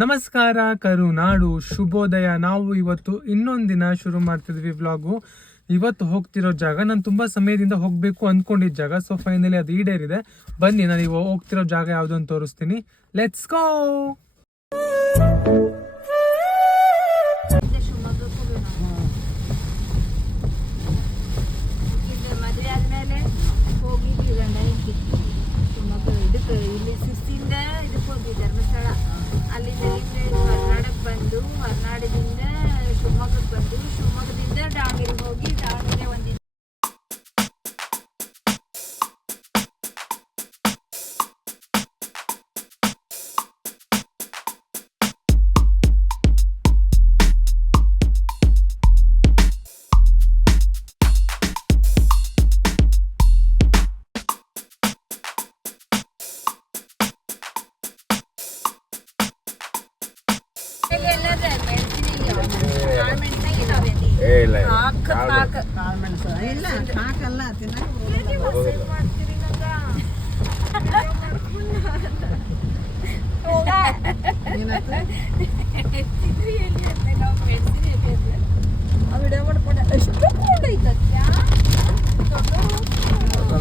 ನಮಸ್ಕಾರ ಕರುನಾಡು ಶುಭೋದಯ. ನಾವು ಇವತ್ತು ಇನ್ನೊಂದು ದಿನ ಶುರು ಮಾಡ್ತಿದ್ವಿ ವ್ಲಾಗು. ಇವತ್ತು ಹೋಗ್ತಿರೋ ಜಾಗ, ನಾನು ತುಂಬಾ ಸಮಯದಿಂದ ಹೋಗಬೇಕು ಅಂದ್ಕೊಂಡಿದ್ದ ಜಾಗ ಸೊ ಫೈನಲಿ ಅದು ಈಡೇರಿದೆ. ಬನ್ನಿ, ನಾನು ಇವಾಗ ಹೋಗ್ತಿರೋ ಜಾಗ ಯಾವುದು ಅಂತ ತೋರಿಸ್ತೀನಿ. ಲೆಟ್ಸ್ ಗೋ ಇಲ್ಲಿ ಶಿಸ್ತಿಂದ ಇದಕ್ಕೆ ಹೋಗಿ ಧರ್ಮಸ್ಥಳ. ಅಲ್ಲಿಂದ ಇಲ್ಲಿ ಹೊರನಾಡಕ್ಕೆ ಬಂದು ಹೊರನಾಡದಿಂದ ಶಿವಮೊಗ್ಗಕ್ಕೆ ಬಂದು, ಶಿವಮೊಗ್ಗದಿಂದ ದಾವಣಗೆರೆಗೆ ಹೋಗಿ ದಾವಣಗೆರೆ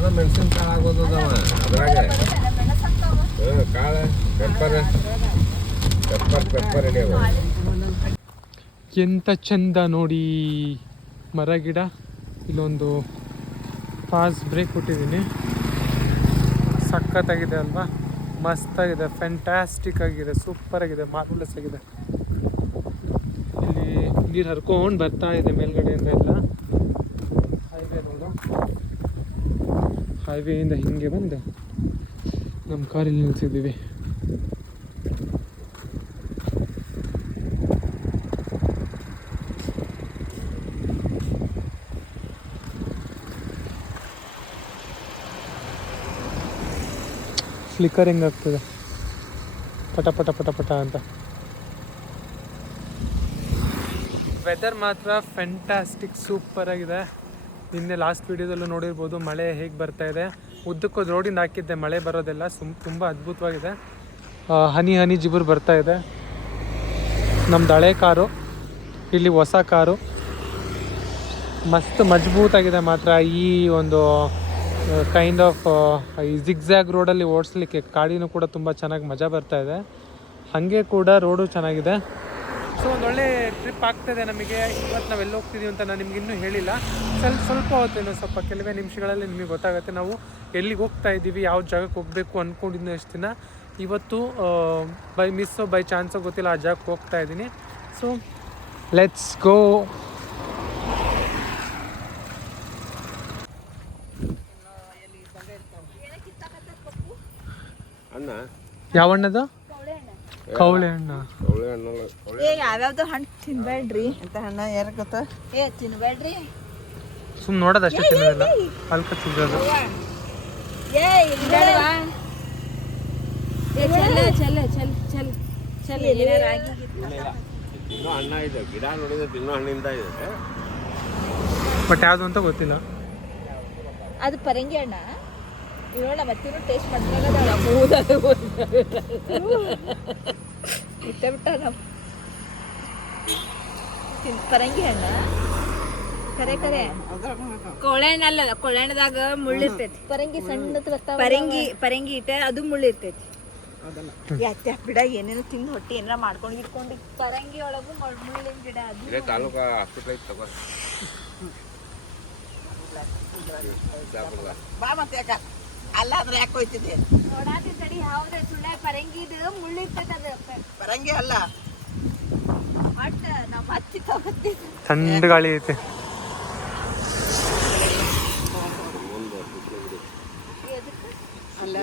ಮೆಣಸಿನ್ಕಾಳು ಆಗೋದು ಅದಾವ ಅದ್ರಾಗ. ಕಾಳು ಪೆಪ್ಪರ್. ಪೆಪ್ಪರ್ ಪೆಪ್ಪರ್ ಹಿಡಿಯೋದು ಎಂತ ಚಂದ ನೋಡಿ ಮರ, ಗಿಡ. ಇಲ್ಲೊಂದು ಫಾಸ್ಟ್ ಬ್ರೇಕ್ ಕೊಟ್ಟಿದ್ದೀನಿ. ಸಖತ್ತಾಗಿದೆ ಅಲ್ವಾ? ಮಸ್ತಾಗಿದೆ ಫ್ಯಾಂಟಾಸ್ಟಿಕ್ ಆಗಿದೆ ಸೂಪರ್ ಆಗಿದೆ ಮಾರ್ಬುಲಸ್ ಆಗಿದೆ. ಇಲ್ಲಿ ನೀರು ಹರ್ಕೊಂಡು ಬರ್ತಾ ಇದೆ ಮೇಲ್ಗಡೆಯಿಂದ ಎಲ್ಲ. ಹೈವೇ ನೋಡು. ಹೈವೇಯಿಂದ ಹಿಂಗೆ ಬಂದು ನಮ್ಮ ಕಾರಲ್ಲಿ ನಿಲ್ಸಿದ್ದೀವಿ. ಫ್ಲಿಕರಿಂಗ್ ಆಗ್ತದೆ ಪಟ ಪಟ ಪಟ ಪಟ ಅಂತ. ವೆದರ್ ಮಾತ್ರ ಫ್ಯಾಂಟಾಸ್ಟಿಕ್ ಸೂಪರ್ ಆಗಿದೆ. ನಿನ್ನೆ ಲಾಸ್ಟ್ ವಿಡಿಯೋದಲ್ಲೂ ನೋಡಿರ್ಬೋದು ಮಳೆ ಹೇಗೆ ಬರ್ತಾ ಇದೆ. ಉದ್ದಕ್ಕೂ ರೋಡಿಂದ ಹಾಕಿದ್ದೆ, ಮಳೆ ಬರೋದೆಲ್ಲ ಸುಮ್, ತುಂಬ ಅದ್ಭುತವಾಗಿದೆ. ಹನಿ ಹನಿ ಜಿಬುರು ಬರ್ತಾ ಇದೆ. ನಮ್ದು ಹಳೆ ಕಾರು, ಇಲ್ಲಿ ಹೊಸ ಕಾರು. ಮಸ್ತ್ ಮಜಬೂತಾಗಿದೆ ಮಾತ್ರ ಈ ಒಂದು ಕೈಂಡ್ ಆಫ್ ಈ ಜಿಗ್ಜ್ಯಾಗ್ ರೋಡಲ್ಲಿ ಓಡಿಸ್ಲಿಕ್ಕೆ ಗಾಡಿನೂ ಕೂಡ ತುಂಬ ಚೆನ್ನಾಗಿ ಮಜಾ ಬರ್ತಾ ಇದೆ. ಹಾಗೆ ಕೂಡ ರೋಡು ಚೆನ್ನಾಗಿದೆ. ಸೊ ಒಂದು ಒಳ್ಳೆ ಟ್ರಿಪ್ ಆಗ್ತದೆ ನಮಗೆ. ಇವತ್ತು ನಾವು ಎಲ್ಲಿ ಹೋಗ್ತಿದ್ದೀವಿ ಅಂತ ನಾನು ನಿಮ್ಗೆ ಇನ್ನೂ ಹೇಳಿಲ್ಲ. ಸ್ವಲ್ಪ ಸ್ವಲ್ಪ ಹೊತ್ತೇನೋ ಸ್ವಲ್ಪ ಕೆಲವೇ ನಿಮಿಷಗಳಲ್ಲಿ ನಿಮಗೆ ಗೊತ್ತಾಗುತ್ತೆ. ನಾವು ಎಲ್ಲಿಗೆ ಹೋಗ್ತಾ ಇದ್ದೀವಿ ಯಾವ ಜಾಗಕ್ಕೆ ಹೋಗಬೇಕು ಅಂದ್ಕೊಂಡಿದ್ದು ಎಷ್ಟು ದಿನ. ಇವತ್ತು ಬೈ ಮಿಸ್ಸೋ ಬೈ ಚಾನ್ಸೋ ಗೊತ್ತಿಲ್ಲ ಆ ಜಾಗಕ್ಕೆ ಹೋಗ್ತಾ ಇದ್ದೀನಿ ಸೊ ಲೆಟ್ಸ್ ಗೋ ಅನ್ನ ಯಾವ ಹಣ್ಣದು? ಕವಳೆ ಹಣ್ಣು ಕವಳೆ ಹಣ್ಣಲ್ಲ ಕವಳೆ ಏ ಯಾವ್ಯಾವ್ದು ಹಣ್ಣು ತಿನ್ಬೇಡ್ರಿ. ಅಂತ ಹಣ್ಣ ಯಾರು ಗೊತ್ತಾ? ಏ ತಿನ್ಬೇಡ್ರಿ. ಸುಮ್ಮನೆ ನೋಡೋದಷ್ಟೇ ತಿನ್ನೋದಿಲ್ಲ. ಅಲ್ಪ ತಿನ್ನೋದು. ಏ ಇಲ್ಬೇಡವಾ ಏ ಚಲ್ಲ ಚಲ್ಲ ಚಲ್ ಚೆಲ್ ಚಲ್ ಏನಾರ ಇನ್ನೂ ಹಣ್ಣ ಇದೆ. ಗಿಡ ನೋಡಿದ್ರೆ ಇನ್ನೂ ಹಣ್ಣಿಂದ ಇದೆ. ಬಟ್ ಯಾವುದು ಅಂತ ಗೊತ್ತಿಲ್ಲ. ಅದು ಪರಂಗಿ ಹಣ್ಣ? ಇರೋಣ ಮತ್ತಿನ್ನು ಟೇಸ್ಟ್ ಮಾಡ್ದಾಗ ಇಟ್ಟ ಬಿಟ್ಟ ತಿನ್- ಪರಂಗಿ ಹಣ್ಣ? ಕರೆ ಕರೆ. ಕೊಳೆಹಣ್ಣ ಅಲ್ಲ ಕೋಳೆಹಣ್ಣದಾಗ ಮುಳ್ಳು ಇರ್ತೈತಿ. ಪರಂಗಿ ಸಣ್ಣದ ಪರಂಗಿ ಪರಂಗಿ ಇಟ್ಟ ಅದು ಮುಳ್ಳು ಇರ್ತೈತಿ. ಯಾಕೆ ಬಿಡ ಏನೇನು ತಿಂದು ಹೊಟ್ಟಿ ಏನಾರ ಮಾಡ್ಕೊಂಡು ಇಟ್ಕೊಂಡು ಪರಂಗಿ ಒಳಗೂ ಮುಳ್- ಮುಳ್ಳಿನ ಗಿಡ ಅದು. ಇಲ್ಲೇ ತಾಲೂಕು ಹಾಸ್ಪಿಟ್ಲ್ ಐತೆ ತಗೋ. ಬಾ ಮತ್ತೆ ಯಾಕ ಅಲ್ಲ ಅಂದ್ರೆ ಯಾಕೆ ಹೋಯ್ತಿದ್ದೆ? ನೋಡಾತಿ ತಡಿ ಹೌದ ಸುಳ್ಳ ಪರಂಗಿ ಇದು ಮುಳ್ಳು ಇರ್ತೈತಿ ಅದು. ಪರಂಗಿ ಅಲ್ಲ. ಒಟ್ಟ ನಮ್ಮ ಹತ್ತಿ ತಗೋತೀವಿ ಥಂಡ ಗಾಳಿ ಐತೆ. ಅಲ್ಲ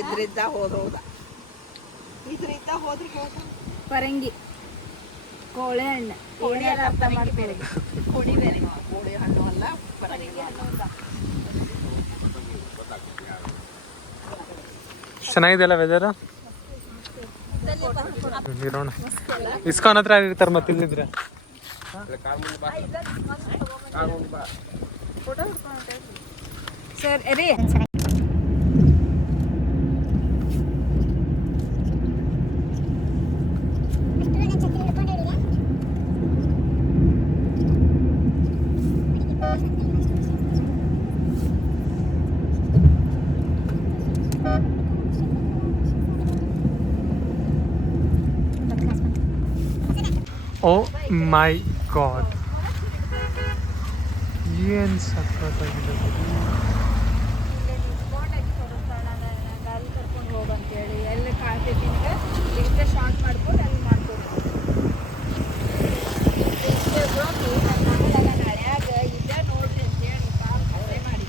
ಇದ್ರಿಂದ ಹೋದ್ರ ಹೋದ. ಇದ್ರಿದ್ದ ಹೋದ್ರ ಹೋದ. ಪರಂಗಿ. ಕೋಳೆ ಹಣ್ಣು. ಕೋಳಿ ಅರ್ಥ ಮಾಡ್ತೀರಿ ಕೋಳಿ ಬೇರೆ. ಕೋಳಿ ಹಣ್ಣು ಅಲ್ಲ ಪರಂಗಿ ಹಣ್ಣು ಅಂತ. ಚೆನ್ನಾಗಿದೆಯಲ್ಲ ವೆದರ್ ಇರೋಣ ಇಸ್ಕಾನ್ ಹತ್ರ ಇರ್ತಾರ ಮತ್ತೆ ಇಲ್ಲಿದ್ರೆ? ರೀ ಓ ಮೈ ಗಾಡ್ ಏನು ಸಕ್ಕತ್ತಾಗಿದೆ ಗಾಡಿ ಕರ್ಕೊಂಡು ಹೋಗಂತೇಳಿ ಎಲ್ಲಿ ಕಾಣ್ತೈತಿ ನಿನಗೆ ಇಲ್ಲಿಂದ ಶಾರ್ಟ್ ಮಾಡ್ಕೊಂಡು ಅಲ್ಲಿ ಮಾಡ್ಕೊಂಡು ನಾಳ್ಯಾಗ ಇಲ್ಲೇ ನೋಡ್ರಿ ಅಂತೇಳಿ ಕಾಲ್ ಕರೆ ಮಾಡಿ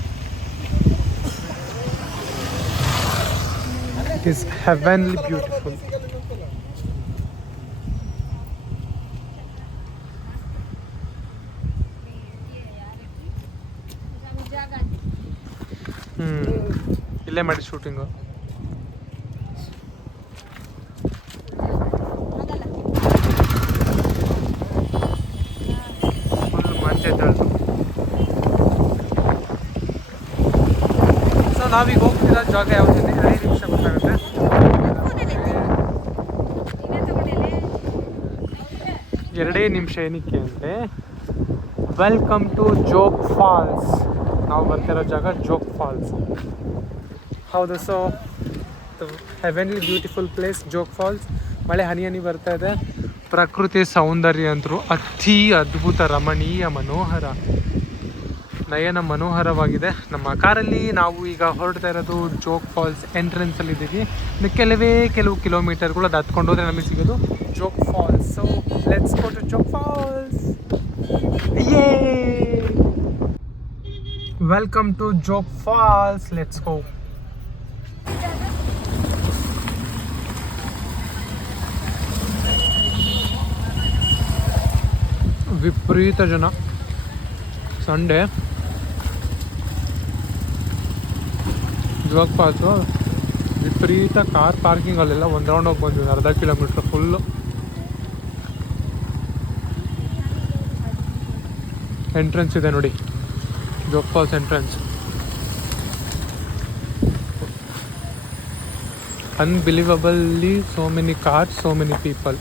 ಇಟ್ ಈಸ್ ಹೆವೆನ್ಲಿ ಬ್ಯೂಟಿಫುಲ್ ಇಲ್ಲೇ ಮಾಡಿ ಶೂಟಿಂಗು ಸೊ ನಾವೀಗ ಹೋಗ್ತಿರೋ ಜಾಗ ಯಾವುದು ಐದು ನಿಮಿಷ ಗೊತ್ತಾಗುತ್ತೆ. ಎರಡೇ ನಿಮಿಷ ಏನಕ್ಕೆ ಅಂದರೆ ವೆಲ್ಕಮ್ ಟು ಜೋಗ್ ಫಾಲ್ಸ್ ನಾವು ಬರ್ತಿರೋ ಜಾಗ ಜೋಗ್ ಫಾಲ್ಸ್. ಹೌದು so heavenly beautiful place Jog falls. ಮಳೆ ಹನಿ ಹನಿ ಬರ್ತಾ ಇದೆ. ಪ್ರಕೃತಿ ಸೌಂದರ್ಯ ಅಂತರೂ ಅತಿ ಅದ್ಭುತ, ರಮಣೀಯ, ಮನೋಹರ. ನಯನ ಮನೋಹರವಾಗಿದೆ. ನಮ್ಮ ಕಾರಲ್ಲಿ ನಾವು ಈಗ ಹೊರಡ್ತಾ ಇರೋದು ಜೋಗ್ ಫಾಲ್ಸ್ ಎಂಟ್ರೆನ್ಸಲ್ಲಿ ಇದ್ದೀವಿ. ಇನ್ನು ಕೆಲವೇ ಕೆಲವು ಕಿಲೋಮೀಟರ್ಗಳು ಅದು ಹತ್ಕೊಂಡು ಹೋದ್ರೆ ನಮಗೆ ಸಿಗೋದು Jog falls. So let's go to Jog falls. Welcome to Jog falls let's go ವಿಪರೀತ ಜನ. ಸಂಡೇ ಜೋಗ್ ಫಾಲ್ಸು ವಿಪರೀತ ಕಾರ್ ಪಾರ್ಕಿಂಗಲ್ಲೆಲ್ಲ ಒಂದು ರೌಂಡ್ ಹೋಗಿ ಬಂದ್ವಿ. ಅರ್ಧ ಕಿಲೋಮೀಟ್ರ್ ಫುಲ್ಲು ಎಂಟ್ರೆನ್ಸ್ ಇದೆ ನೋಡಿ. Jog falls entrance unbelievably so many cars so many people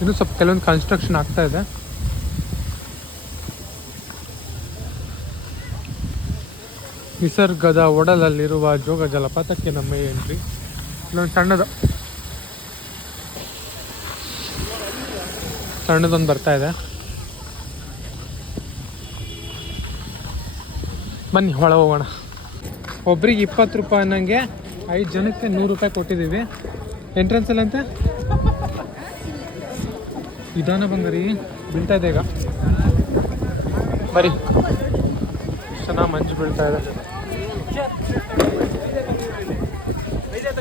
ಇನ್ನು ಸ್ವಲ್ಪ ಕೆಲವೊಂದು ಕನ್ಸ್ಟ್ರಕ್ಷನ್ ಆಗ್ತಾ ಇದೆ. ನಿಸರ್ಗದ ಒಡಲಲ್ಲಿರುವ ಜೋಗ ಜಲಪಾತಕ್ಕೆ ನಮ್ಮ ಎಂಟ್ರಿ ಇಲ್ಲೊಂದು ಸಣ್ಣದು ಸಣ್ಣದೊಂದು ಬರ್ತಾ ಇದೆ. ಬನ್ನಿ ಒಳ ಹೋಗೋಣ. ಒಬ್ರಿಗೆ ಇಪ್ಪತ್ತು ರೂಪಾಯಿ ಅನ್ನಂಗೆ ಐದು ಜನಕ್ಕೆ ನೂರು ರೂಪಾಯಿ ಕೊಟ್ಟಿದ್ದೀವಿ. ಎಂಟ್ರೆನ್ಸಲ್ಲಿ ಅಂತ? ನಿಧಾನ ಬಂಗಾರಿ, ಬೀಳ್ತಾ ಇದೆ ಈಗ. ಬರೀ ಚೆನ್ನಾಗಿ ಮಂಜು ಬೀಳ್ತಾ ಇದೆ.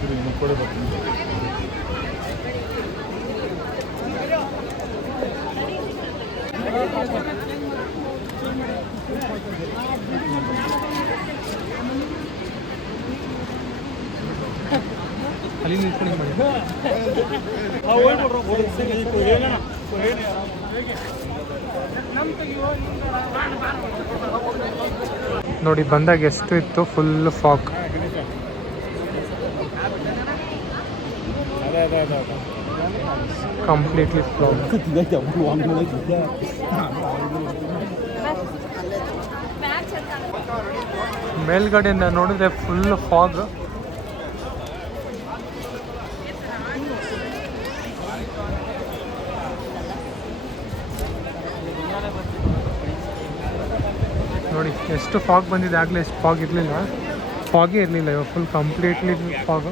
ಬೇಡ ಬೇಡ ಬೇಡ. ಅಲ್ಲಿ ನಿಂತ್ಕೊಂಡು ಮಾಡಿ ನೋಡಿ ಬಂದಾಗ ಎಷ್ಟು ಇತ್ತು? ಫುಲ್ ಫಾಗ್ ಕಂಪ್ಲೀಟ್ಲಿ ಮೇಲ್ಗಡೆಯಿಂದ ನೋಡಿದ್ರೆ ಫುಲ್ ಫಾಗ್ ನೋಡಿ ಎಷ್ಟು ಫಾಗ್ ಬಂದಿದೆ ಆಗಲೇ ಎಷ್ಟು ಫಾಗ್ ಇರಲಿಲ್ಲ ಫಾಗೇ ಇರಲಿಲ್ಲ ಇವಾಗ ಫುಲ್ ಕಂಪ್ಲೀಟ್ಲಿ ಫಾಗ್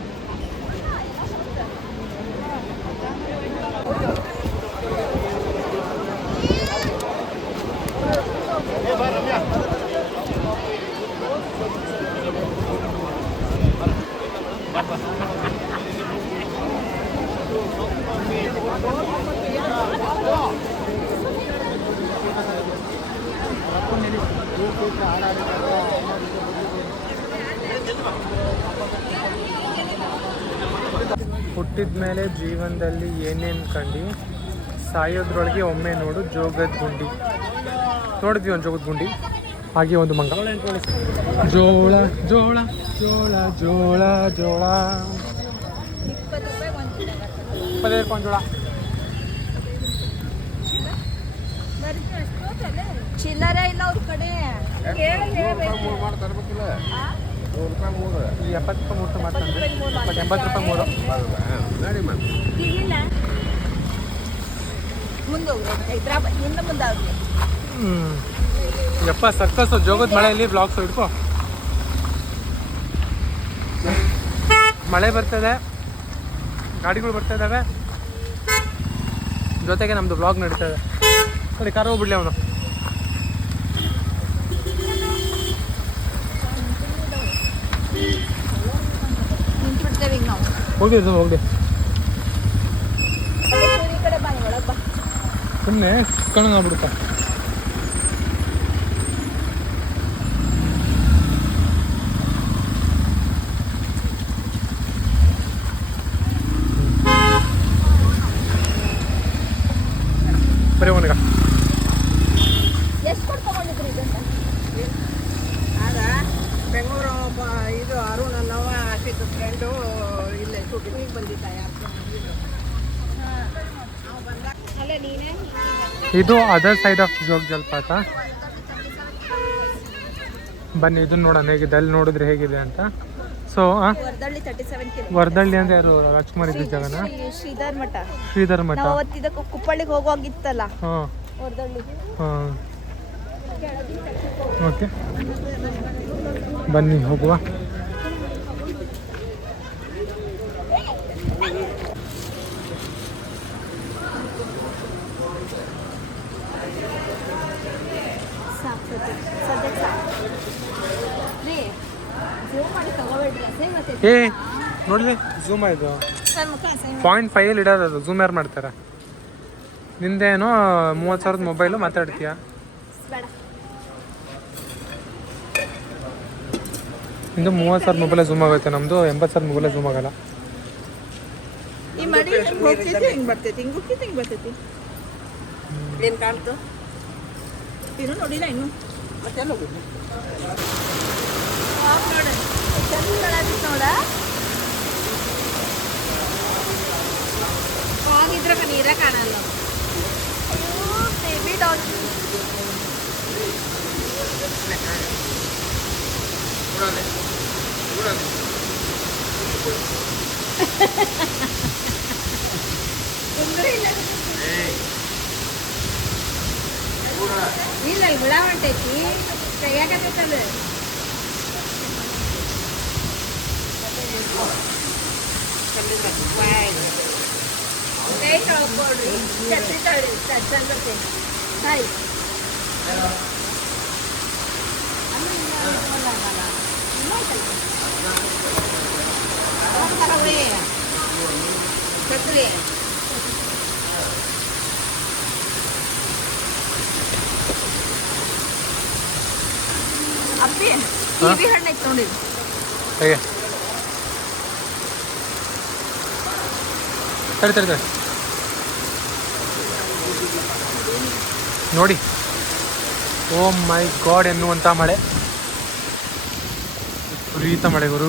ಹುಟ್ಟಿದ ಮೇಲೆ ಜೀವನದಲ್ಲಿ ಏನೇನು ಕಂಡು ಸಾಯೋದ್ರೊಳಗೆ ಒಮ್ಮೆ ನೋಡು ಜೋಗದ ಗುಂಡಿ. ನೋಡಿದ್ವಿ ಒಂದು ಜೋಗದ ಗುಂಡಿ ಹಾಗೆ ಒಂದು ಮಂಗ. ಜೋಳ ಜೋಳ ಜೋಳ ಜೋಳ ಜೋಳ. ಇಪ್ಪತ್ತೈದು ರೂಪಾಯಿ ಜೋಳ. ಚಿಲ್ಲರೆ ಇಲ್ಲ ಅವ್ರ ಕಡೆ. ನೂರು ರೂಪಾಯಿ ಮೂರು ಈ ಎಪ್ಪತ್ತು ರೂಪಾಯಿ ಮೂರು. ಮಾಡ್ತಂದ್ರೆ ಇಪ್ಪತ್ತು ಎಂಬತ್ತು ರೂಪಾಯಿ ಮೂರು. ನಡಿ ಇಲ್ಲ ಮುಂದೆ ಹೈದ್ರಾಬಾದ್ ಇನ್ನು ಮುಂದೆ ಅವ್ರಿಗೆ ಹ್ಞೂ ಯಪ್ಪ ಸರ್ಕಸ್ ಜೋಗದ ಮಳೆಯಲ್ಲಿ ಬ್ಲಾಗ್ಸ್ ಇಟ್ಕೊ ಮಳೆ ಬರ್ತದೆ. ಗಾಡಿಗಳು ಬರ್ತಾ ಇದ್ದಾವೆ ಜೊತೆಗೆ ನಮ್ಮದು ಬ್ಲಾಗ್ ನಡೀತಾ ಇದೆ. ಸರಿ ಕಾರ್ ಹೋಗ್ಬಿಡ್ಲಿ ಅವನು. ನಿಂತ್ಬಿಡ್ತೇವೆ ಈಗ ನಾವು ಹೋಗಿ ಹೋಗ್ಲಿ ಅದೇ ಈ ಕಡೆ ಬಾ ಒಳಗೆ ಬಾ ಸುಮ್ಮನೆ ಕಣ್ಣು ಆಗ್ಬಿಡುತ್ತಾ ಬರೀ ಒಣಗ ಎಷ್ಟು ಕೊಟ್ಟು ತಗೊಂಡಿದ್ರಿ ಇದನ್ನ ಆಗ ಬೆಂಗಳೂರು ಒಬ್ಬ ಇದು ಅರುಣ್ ಅನ್ನವ ಆಸಿದ್ದು ಫ್ರೆಂಡು ಇಲ್ಲೇ ಶೂಟಿಂಗಿಗೆ ಬಂದಿದ್ದ ಇದು. ಅದರ್ ಸೈಡ್ ಆಫ್ ಜೋಗ್ ಜಲಪಾತ. ಬನ್ನಿ ಇದನ್ನ ನೋಡೋಣ ಹೇಗಿದೆ ಅಲ್ಲಿ ನೋಡಿದ್ರೆ ಹೇಗಿದೆ ಅಂತ. ಸೊ ವರ್ದಳ್ಳಿ ಅಂದ್ರೆ ಯಾರು ರಾಜ್ಕುಮಾರ್ ಇದ್ದ ಜಾಗನ? ಶ್ರೀಧರ್ ಮಠ. ಶ್ರೀಧರ್ ಮಠ. ಕುಪ್ಪಳ್ಳಿಗೆ ಹೋಗುವಾಗಿತ್ತಲ್ಲ. ಹಾಂ. ವರ್ದಳ್ಳಿ. ಹಾಂ. ಓಕೆ. ಬನ್ನಿ ಹೋಗುವ. ಏ ನೋಡ್ಲಿ. ಝೂಮ್ ಅಸೇ ಪಾಯಿಂಟ್ ಫೈವ್ ಇಡೋದು ಅದು. ಝೂಮ್ ಯಾರು ಮಾಡ್ತಾರೆ? ನಿಂದೇನೋ ಮೂವತ್ತು ಸಾವಿರದ ಮೊಬೈಲು ಮಾತಾಡ್ತೀಯ? ನಿಂದು ಮೂವತ್ತು ಸಾವಿರ ಮೊಬೈಲ್ ಝೂಮ್ ಆಗುತ್ತೆ ನಮ್ಮದು ಎಂಬತ್ತು ಸಾವಿರ ಮೊಬೈಲ್ ಝೂಮ್ ಆಗಲ್ಲ. ಈ ಮಡಿ ಹಿಂಗೆ ಹೋಗ್ತೈತಿ ಹಿಂಗೆ ಬರ್ತೈತಿ? ಹಿಂಗೆ ಹೋಗ್ತೈತಿ ಹಿಂಗೆ ಬರ್ತೈತಿ. ಏನು ಕಾಣ್ತು? ಇನ್ನು ನೋಡಿಲ್ಲ ಇನ್ನು. ಮತ್ತೆ ಎಲ್ಲ ಹೋಗುದು ನೋಡ. ಚಂದ ಕಾಣಲ್ಲ. ನೋಡ ಹೋಗಿದ್ರೆ ನೀರ ಕಾಣಲ್ಲ ಬೇಬಿ ಡಾಲ್ ಇಲ್ಲ ಅಲ್ಲಿ ಬಿಡ ಹೊಂಟೈತಿ ತೆಗಿಯಾಕತ್ತೈತದ ಕೈ ತೊಳ್ಕೊಡ್ರಿ ಛತ್ರಿ ತೊಳ್ರಿ ಚಂದತೆ ಹಾಯ್ ಅಪ್ಪಿ ಕಿವಿ ಹಣ್ಣು ಐತೆ ನೋಡಿ ಹೇಗೆ? ತಡಿ ತಡಿ ತಡಿ. ನೋಡಿ. ಓ ಮೈ ಗಾಡ್ ಎನ್ನುವಂಥ ಮಳೆ. ವಿಪರೀತ ಮಳೆ ಗುರು